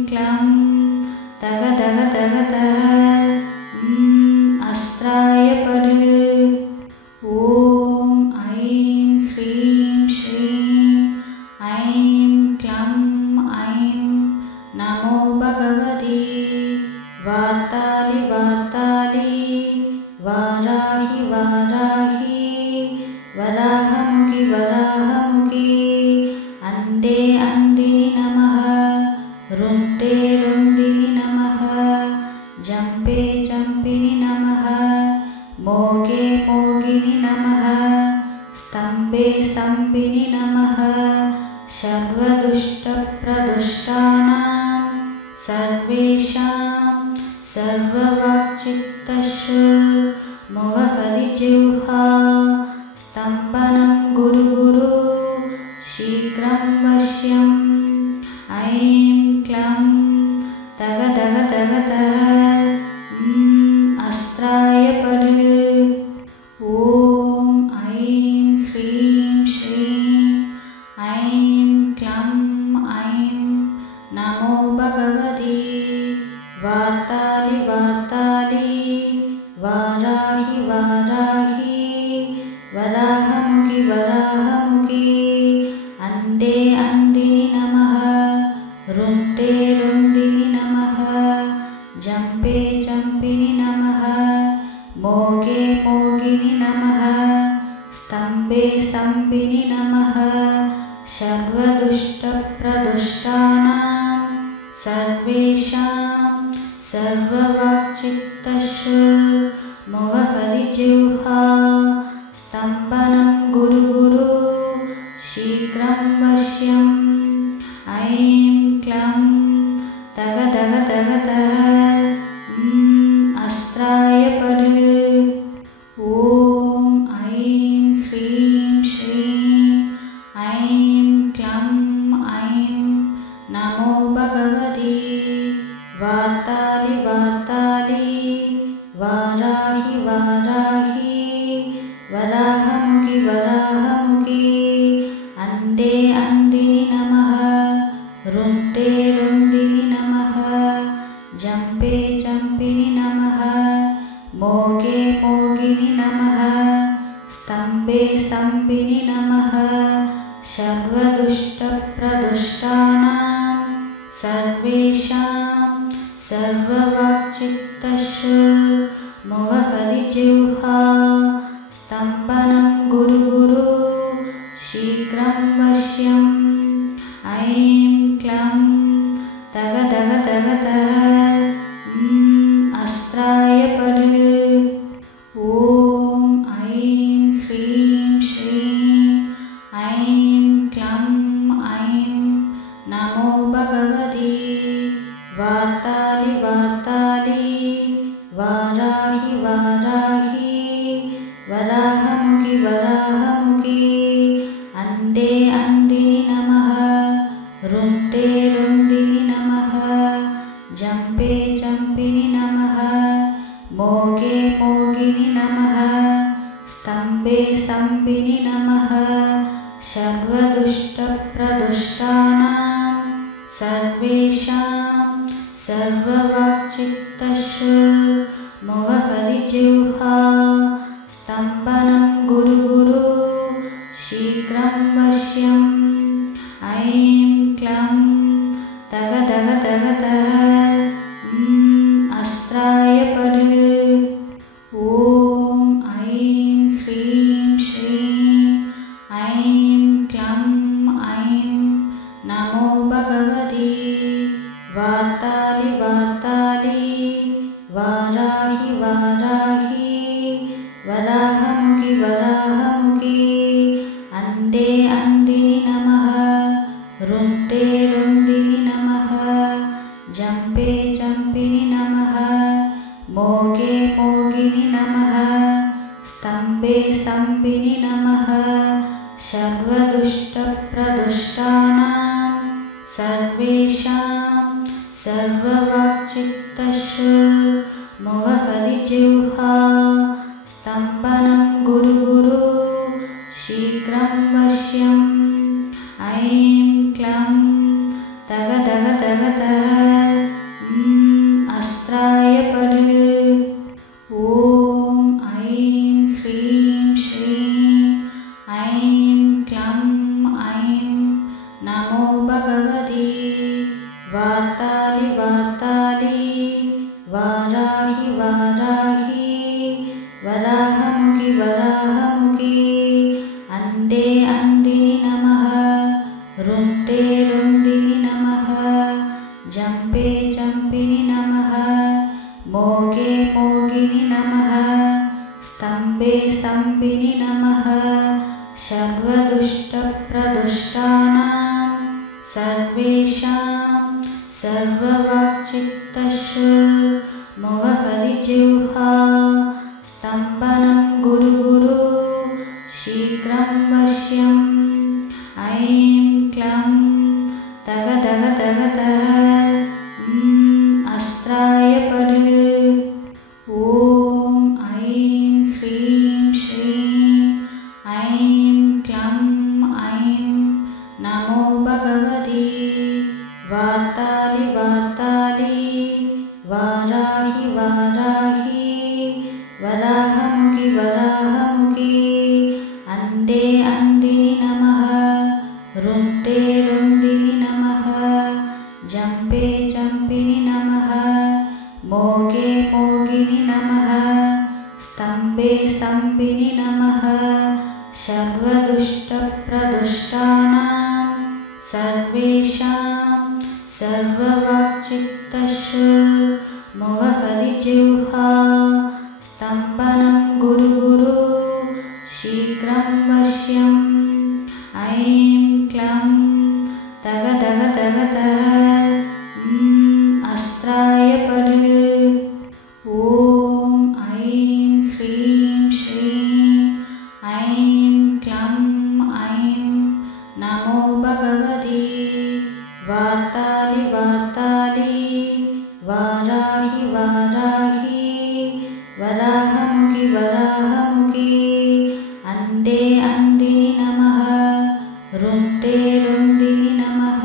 क्लं तगदगदगदः अस्त्राय परे ॐ ऐं ह्रीं श्रीं ऐं क्लं ऐं नमो भगवते वार्तालि वार्तालि वाराहि वाराहि वराहमुखि वराहमुखि अन्ते अन्दिनि नमः रुन्ते रुन्दिनि नमः जम्पे जम्पिनि नमः मोगे मोगिनि नमः स्तम्भे स्तम्भिनि नमः सर्वदुष्टप्रदुष्टानां सर्वेषां सर्ववाक्चित्तश्रुर्मुखकलिजिह्वा स्तम्भनं गुरुगुरु शीघ्रं वश्यम् ऐं क्लं तगदगदगदः अस्त्राय परे ॐ ऐं ह्रीं श्रीं ऐं क्लं ऐं नमो भगवते वार्तालि वार्तालि वाराहि वाराहि वराहमुखि वराहमुखि अन्ते अन्दिनि नमः रुन्ते रुन्दिनि नमः जम्पे जम्पिनि नमः मोगे मोगिनि नमः स्तम्भे स्तम्भिनि नमः सर्वदुष्टप्रदुष्टानां सर्वेषां सर्ववाक्चित्तश्रुर्मुखकलिजिह्वा स्तम्भनं गुरुगुरु शीघ्रं वश्यम् ऐं क्लं तगदगदगदः अस्त्राय परे ॐ ऐं ह्रीं श्रीं ऐं क्लं ऐं नमो भगवते वार्तालि वार्तालि वाराहि वाराहि वराहमुखि वराहमुखि अन्ते अन्दिनि नमः रुन्ते रुन्दिनि नमः जम्पे जम्पिनि नमः मोगे मोगिनि नमः स्तम्भे स्तम्भिनि नमः सर्वदुष्टप्रदुष्टानां सर्वेषां सर्ववाक्चित्तश्रुर्मुखकलिजिह्वा स्तम्भनं गुरुगुरु शीघ्रं वश्यम् ऐं क्लं तगदगदगदः अस्त्राय परे ॐ ऐं ह्रीं श्रीं ऐं क्लं ऐं नमो भगवते वार्तालि वार्तालि वाराहि वाराहि वराहमुखि वराहमुखि अन्ते अन्दिनि नमः रुन्ते रुन्दिनि नमः जम्पे जम्पिनि नमः मोगे मोगिनि नमः स्तम्भे स्तम्भिनि नमः सर्व सर्वदुष्टप्रदुष्टानां सर्वेषां सर्ववाक्चित्तश्रुर्मुखकलिजिह्वा स्तम्भनं गुरुगुरु शीघ्रं वश्यम् ऐं क्लं तगतगतगतः अस्त्राय परे ॐ ऐं ह्रीं श्रीं ऐं क्लं ऐं नमो भगवति वार्तालि वार्तालि वाराहि वाराहि वराहमुखि वराहमुखि अन्ते अन्दिनि नमः रुन्ते रुन्दिनि नमः जम्पे जम्पिनि नमः मोगे मोगिनि नमः स्तम्भे स्तम्भिनि नमः सर्वदुष्टप्रदुष्टानां सर्वेषां सर्ववाक्चित्तश्रुर्मुखकलिजिह्वा स्तम्भनं गुरुगुरु शीघ्रं वश्यम् ऐं क्लं तगतगतगतः अस्त्राय परे ॐ ऐं ह्रीं श्रीं ऐं क्लं ऐं नमो भगवति वार्तालि वार्तालि वाराहि वाराहि वराहमुखि वराहमुखि अन्ते अन्दिनि नमः रुन्ते रुन्दिनि नमः जम्पे जम्पिनि नमः मोगे मोगिनि नमः स्तम्भे स्तम्भिनि नमः सर्वदुष्टप्रदुष्टानां सर्वेषां सर्ववाक्चित्तश्रुर्मुखकलिजिह्वा स्तम्भनं गुरुगुरु शीघ्रं वश्यम् ऐं क्लं तगतगतगतः अस्त्राय परे ॐ ऐं ह्रीं श्रीं ऐं क्लं ऐं नमो भगवति वार्तालि वार्तालि वाराहि वाराहि वराहमुखि वराहमुखि अन्ते अन्दिनि नमः रुन्ते रुन्दिनि नमः जम्पे जम्पिनि नमः मोगे मोगिनि नमः स्तम्भे स्तम्भिनि नमः सर्वदुष्टप्रदुष्टानां सर्वेषां सर्ववाक्चित्तश्रुर्मुखकलिजिह्वा स्तम्भनं गुरुगुरु शीघ्रं वश्यम् ऐं क्लं तगतगतगतः अस्त्राय परे ॐ ऐं ह्रीं श्रीं ऐं क्लं ऐं नमो भगवति वार्तालि वार्तालि वाराहि वाराहि वराहमुखि वराहमुखि अन्ते अन्दिनि नमः रुन्ते रुन्दिनि नमः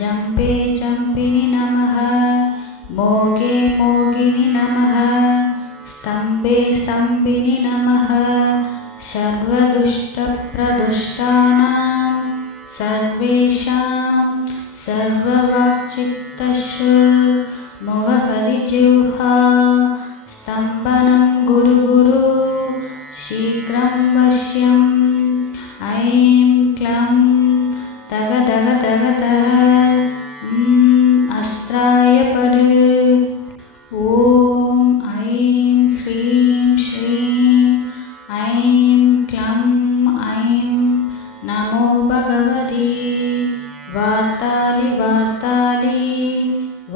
जम्पे जम्पिनि नमः मोगे मोगिनि नमः स्तम्भे स्तम्भिनि नमः सर्वदुष्टप्रदुष्टानां सर्वेषां सर्ववाक्चित्तश्रुर्मुखकलिजिह्वा स्तम्भनं गुरुगुरु शीघ्रं वश्यम् ऐं क्लं तगतगतगतः अस्त्राय परे ॐ ऐं ह्रीं श्रीं ऐं क्लं ऐं नमो भगवति वार्तालि वार्तालि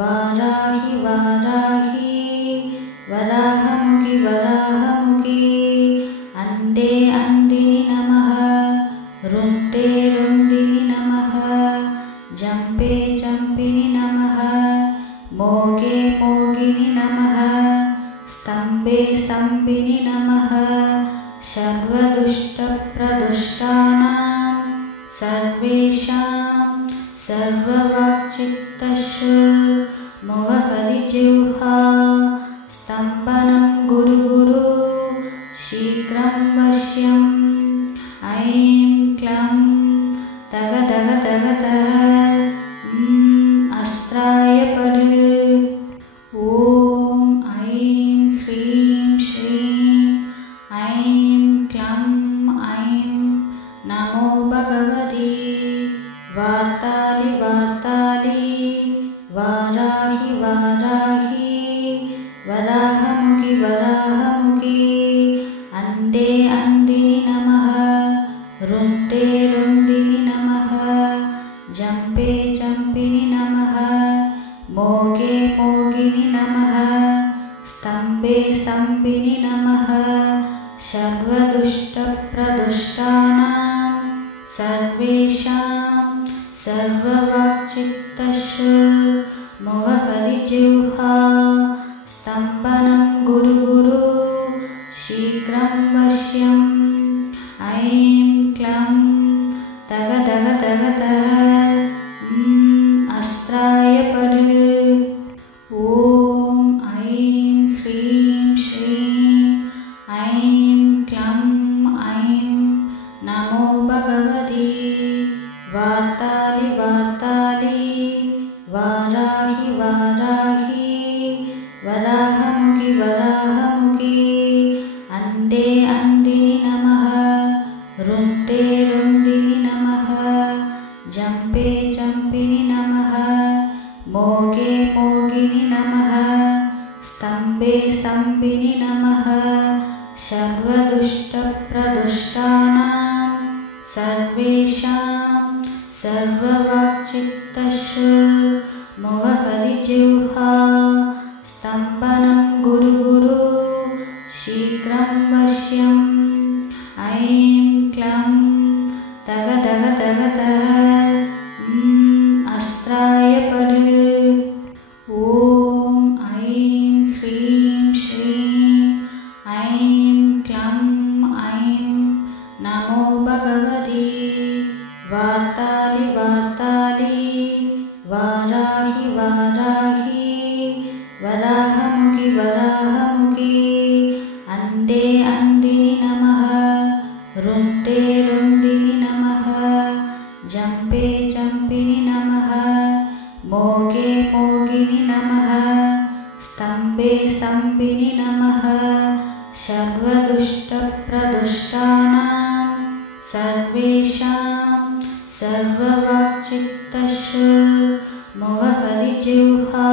वाराहि वाराहि वराहमुखि वराहमुखि अन्ते अन्दिनि नमः रुन्ते रुन्दिनि नमः जम्पे जम्पिनि नमः मोगे मोगिनि नमः स्तम्भे स्तम्भिनि नमः सर्वदुष्टप्रदुष्टानां सर्वेषां सर्ववाक्चित्तश्रुर्मुखकलिजिह्वा स्तम्भनं गुरुगुरु शीघ्रं वश्यम् ऐं क्लं तगदगदगद अस्त्राय पद ॐ ऐं ह्रीं श्रीं ऐं क्लं ऐं नमो भगवते वार्तालि वार्तालि वाराहि वाराहि वराहमुखि वराहमुखि अन्धे अन्धिनि नमः रुन्ते रुन्दिनि नमः जम्पे जम्पिनि नमः मोगे मोगिनि नमः स्तम्भे स्तम्भिनि नमः सर्वदुष्टप्रदुष्टानां सर्वेषां सर्ववाक्चित्तश्रुर्मुखकलिजिह्वा स्तम्भनं गुरुगुरु शीघ्रं वश्यम् ऐं क्लं तगदगदगद अस्त्राय पद ॐ ऐं ह्रीं श्रीं ऐं क्लं ऐं नमो भगवते वार्तालि वार्तालि वाराहि वाराहि वराहमुखि वराहमुखि अन्धे अन्धिनि नमः रुन्ते रुन्दिनि नमः जम्पे जम्पिनि नमः मोगे मोगिनि नमः स्तम्भे स्तम्भिनि नमः सर्वदुष्टप्रदुष्टानां सर्वेषां सर्ववाक्चित्तश्रुर्मुखकलिजिह्वा स्तम्भनं गुरुगुरु शीघ्रं वश्यम् ऐं क्लं तगदगदगद अस्त्राय पद ॐ ऐं ह्रीं श्रीं ऐं क्लं ऐं नमो भगवते वार्तालि वार्तालि वाराहि वाराहि वराहमुखि वराहमुखि अन्धे अन्धिनि नमः रुन्ते रुन्दिनि नमः जम्पे जम्पिनि नमः मोगे मोगिनि नमः स्तम्भे स्तम्भिनि नमः सर्वदुष्टप्रदुष्टानां सर्वेषां सर्ववाक्चित्तश्रुर्मुखकलिजिह्वा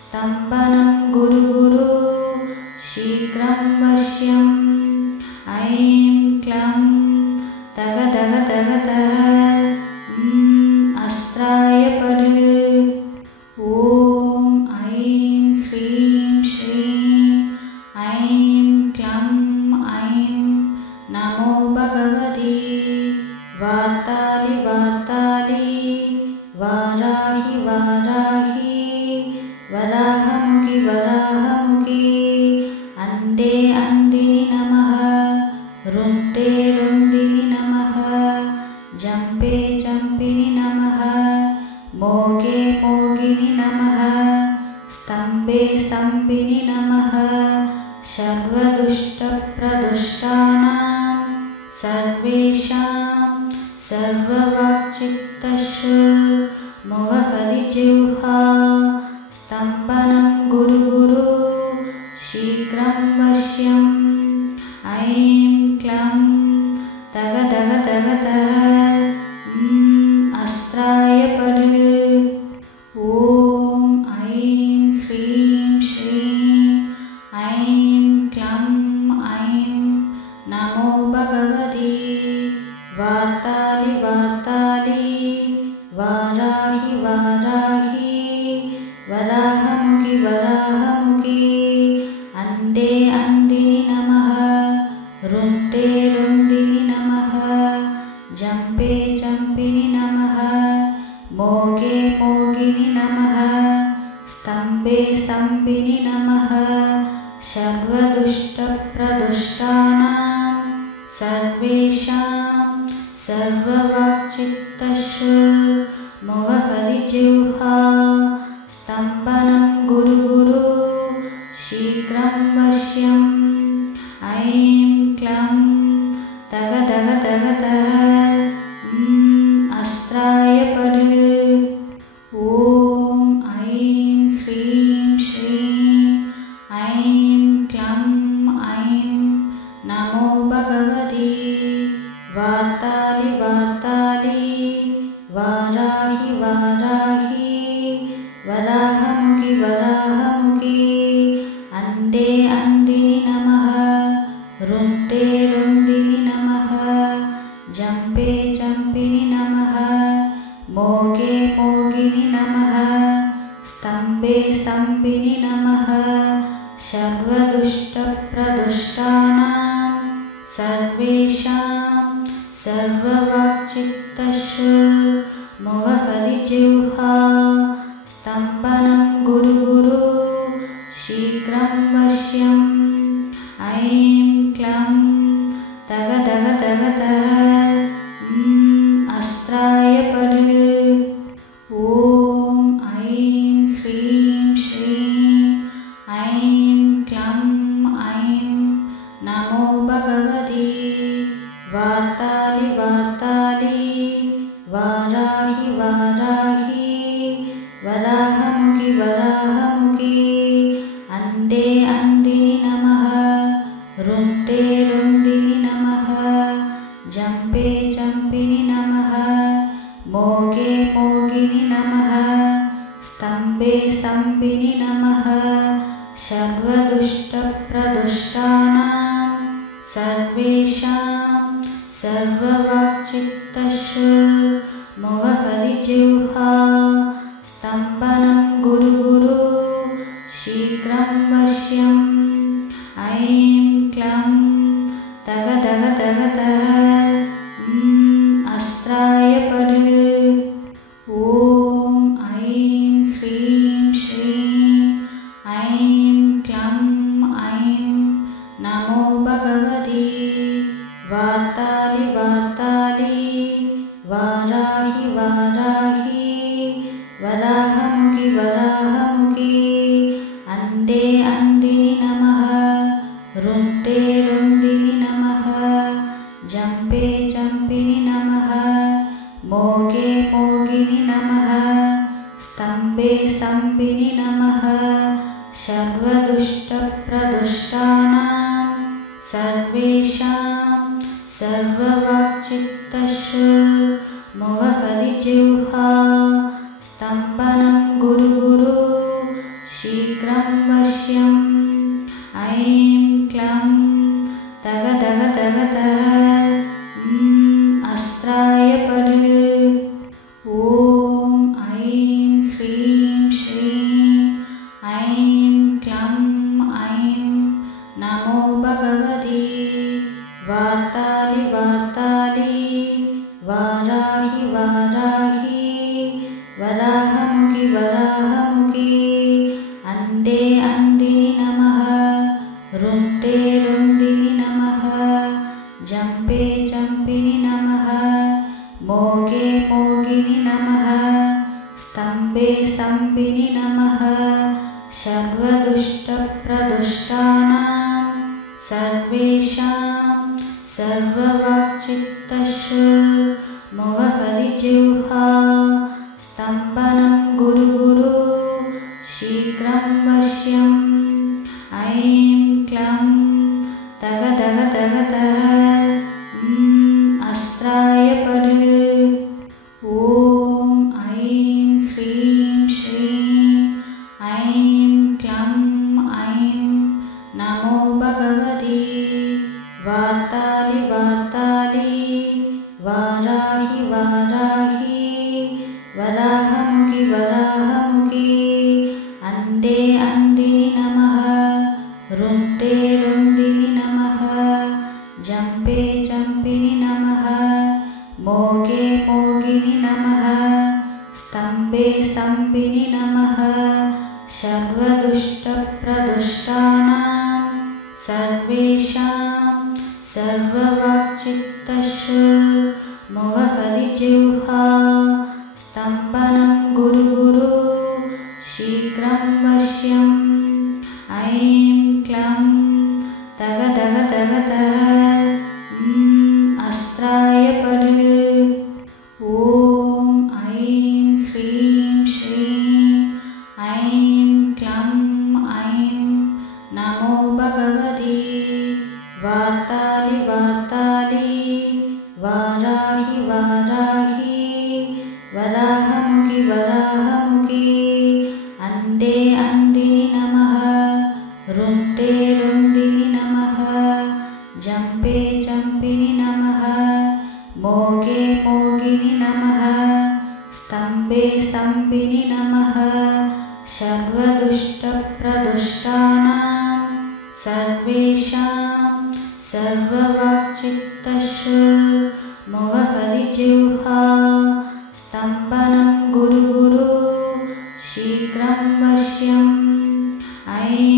स्तम्भनं गुरुगुरु शीघ्रं वश्यम् ऐं क्लं तगदगदगद अस्त्राय पद ॐ ऐं ह्रीं श्रीं ऐं क्लं ऐं नमो भगवते वार्तालि वार्तालि वाराहि वाराहि वराहमुखि वराहमुखि अन्धे अन्धिनि नमः रुन्ते रुन्दिनि नमः जम्पे जम्पिनि नमः मोगे मोगिनि नमः स्तम्भे स्तम्भिनि नमः सर्वदुष्टप्रदुष्टानां सर्वेषां सर्ववाक्चित्तश्रुर्मुखकलिजिह्वा स्तम्भनं गुरुगुरु शीघ्रं वश्यम् ऐं क्लं तगदगदगद अस्त्राय पद ॐ ऐं ह्रीं श्रीं ऐं क्लं ऐं नमो भगवते वार्तालि वार्तालि वाराहि वाराहि वराहमुखि वराहमुखि अन्धे अन्धिनि नमः रुन्ते रुन्दिनि नमः जम्पे जम्पिनि नमः मोगे मोगिनि नमः स्तम्भे स्तम्भिनि नमः सर्वदुष्टप्रदुष्टानां सर्वेषां सर्ववाक्चित्तश्रुर्मुखकलिजिह्वा स्तम्भनं गुरु गुरु शीघ्रं वश्यम् ऐं क्लं तग तग तग तग अस्त्राय पद ॐ ऐं ह्रीं श्रीं ऐं क्लं ऐं नमो भगवते वार्तालि वार्तालि वाराहि वाराहि वराहमुखि वराहमुखि अन्ते अन्दिनि नमः रुन्ते रुन्दिनि नमः जम्पे जम्पिनि नमः मोगे मोगिनि नमः स्तम्भे स्तम्भिनि नमः सर्वदुष्टप्रदुष्टानां सर्वेषां सर्ववाक्चित्तशुर्मुखकलिजिह्वा स्तम्भनं गुरु गुरु शीघ्रं वश्यम् ऐं क्लं तग तग तग तग अस्त्राय पद ॐ ऐं ह्रीं श्रीं ऐं क्लं ऐं नमो भगवते वार्तालि वार्तालि वाराहि वाराहि वराहमुखि वराहमुखि अन्ते अन्दिनि नमः रुन्ते रुन्दिनि नमः जम्पे जम्पिनि नमः मोगे मोगिनि नमः स्तम्भे स्तम्भिनि नमः सर्वदुष्टप्रदुष्टानां सर्वेषां सर्ववाक्चित्तशुर्मुखकलिजिह्वा स्तम्भनं गुरु गुरु शीघ्रं वश्यम् ऐं क्लं तग तग तग तग अस्त्राय पद ॐ ऐं ह्रीं श्रीं ऐं क्लं ऐं नमो भगवते वार्तालि वार्तालि वाराहि वाराहि वराहमुखि वराहमुखि अन्ते अन्दिनि नमः रुन्ते रुन्दिनि नमः जम्पे जम्पिनि नमः मोगे मोगिनि नमः स्तम्भे स्तम्भिनि नमः सर्वदुष्टप्रदुष्टानां सर्वेषां सर्ववाक्चित्तशुर्मुखकलिजिह्वा स्तम्भनं गुरु गुरु शीघ्रं वश्यम् ऐं क्लं तग तग तग तग अस्त्राय पद ॐ ऐं ह्रीं श्रीं ऐं क्लं ऐं नमो भगवते वार्तालि वार्तालि वाराहि वाराहि वराहमुखि वराहमुखि अन्ते अन्दिनि नमः रुन्ते रुन्दिनि नमः जम्पे जम्पिनि नमः मोगे मोगिनि नमः स्तम्भे स्तम्भिनि नमः सर्वदुष्टप्रदुष्टानां सर्वेषां सर्ववाक्चित्तशुर्मुखकलिजिह्वा स्तम्भनं गुरु गुरु शीघ्रं वश्यम् ऐं क्लं तग तग तग तग अस्त्राय पद ॐ ऐं ह्रीं श्रीं ऐं क्लं ऐं नमो भगवते वार्तालि वार्तालि वाराहि वाराहि वराहमुखि वराहमुखि अन्ते अन्दिनि नमः रुन्ते रुन्दिनि नमः जम्पे जम्पिनि नमः मोगे मोगिनि नमः स्तम्भे स्तम्भिनि नमः सर्वदुष्टप्रदुष्टानां सर्वेषां सर्ववाक्चित्तशुर्मुखकलिजिह्वा स्तम्भनं गुरु गुरु शीघ्रं वश्यम् ऐं क्लं तग तग तग तग अस्त्राय पद ॐ ऐं ह्रीं श्रीं ऐं क्लं ऐं नमो भगवते वार्तालि वार्तालि वाराहि वाराहि वराहमुखि वराहमुखि अन्ते अन्दिनि नमः रुन्ते रुन्दिनि नमः जम्पे जम्पिनि नमः मोगे मोगिनि नमः स्तम्भे स्तम्भिनि नमः सर्वदुष्टप्रदुष्टानां सर्वेषां सर्ववाक्चित्तश्रुर्मुखकलिजिह्वा स्तम्भनं गुरु गुरु शीघ्रं वश्यम् ऐं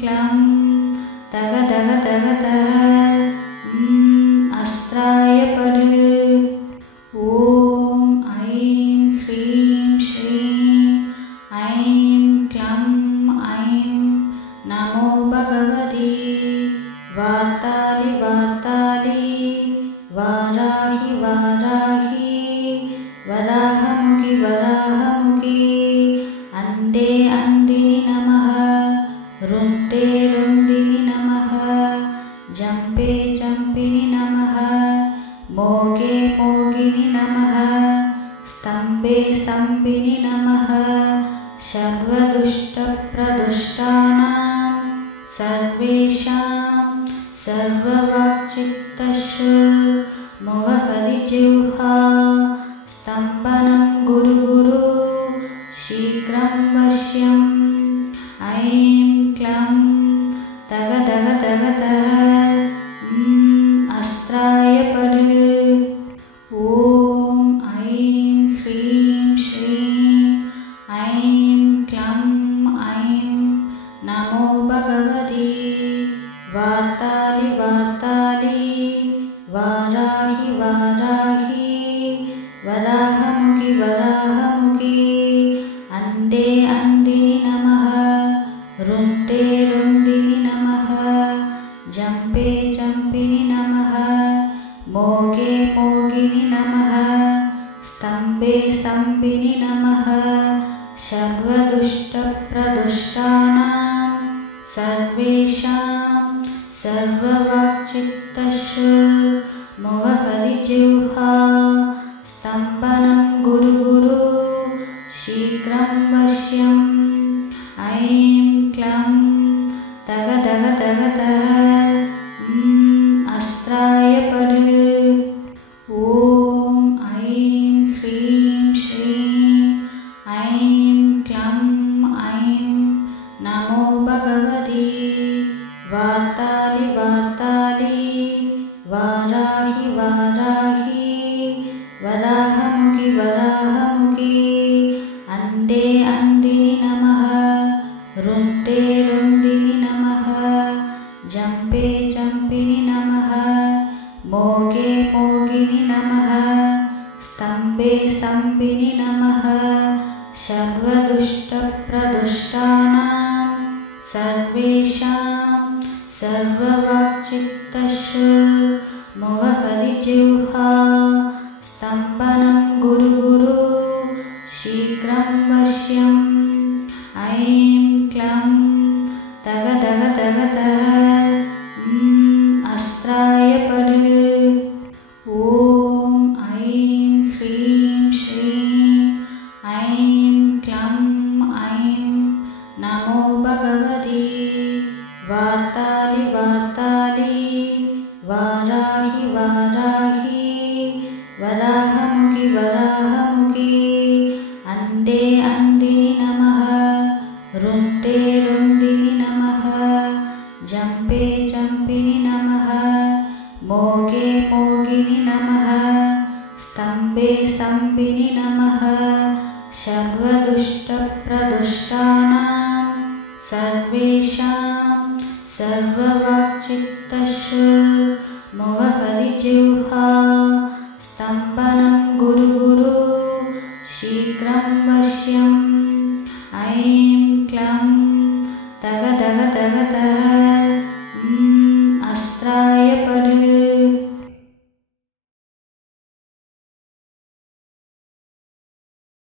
क्लं तग तग तग तग अस्त्राय पद ॐ ऐं ह्रीं श्रीं ऐं क्लं ऐं नमो भगवते वार्तालि वार्तालि वाराहि वाराहि वराहमुखि वराहमुखि अन्ते अन्दिनि नमः रुन्ते रुन्दिनि नमः जम्पे जम्पिनि नमः मोगे मोगिनि नमः स्तम्भे स्तम्भिनि नमः सर्वदुष्टप्रदुष्टानां सर्वेषां सर्ववाक्चित्तश्रुर्मुखकलिजिह्वा स्तम्भनं गुरु गुरु शीघ्रं वश्यम् ऐं क्लं तग तग तग तग अस्त्राय पद ॐ ऐं ह्रीं श्रीं ऐं क्लं ऐं नमो भगवते वार्तालि वार्तालि वाराहि वाराहि वराहमुखि वराहमुखि अन्ते अन्दिनि नमः रुन्ते रुन्दिनि नमः जम्पे जम्पिनि नमः मोगे मोगिनि नमः स्तम्भे स्तम्भिनि नमः सर्वदुष्टप्रदुष्टानां सर्वेषां सर्ववाक्चित्तश्रुर्मुखकलिजिह्वा स्तम्भनं गुरु गुरु शीघ्रं वश्यम् ऐं क्लं तग तग तग तग अस्त्राय पद ॐ ऐं ह्रीं श्रीं ऐं क्लं ऐं नमो भगवते वार्तालि वार्तालि वाराहि वाराहि वराहमुखि वराहमुखि अन्ते अन्दिनि नमः रुन्ते रुन्दिनि नमः जम्पे जम्पिनि नमः मोगे मोगिनि नमः स्तम्भे स्तम्भिनि नमः सर्वदुष्टप्रदुष्टानां सर्वेषां सर्ववाक्चित्तश्रुर्मुखकलिजिह्वा स्तम्भनं गुरु गुरु शीघ्रं वश्यम् ऐं क्लं तग तग तग तग अस्त्राय पद ॐ ऐं ह्रीं श्रीं ऐं क्लं ऐं नमो भगवते वार्तालि वार्तालि वाराहि वाराहि वराहमुखि वराहमुखि अन्ते अन्दिनि नमः रुन्ते रुन्दिनि नमः जम्पे जम्पिनि नमः मोगे मोगिनि नमः स्तम्भे स्तम्भिनि नमः सर्वदुष्टप्रदुष्टानां सर्वेषां सर्ववाक्चित्तश्रुर्मुखकलिजिह्वा स्तम्भनं गुरु गुरु शीघ्रं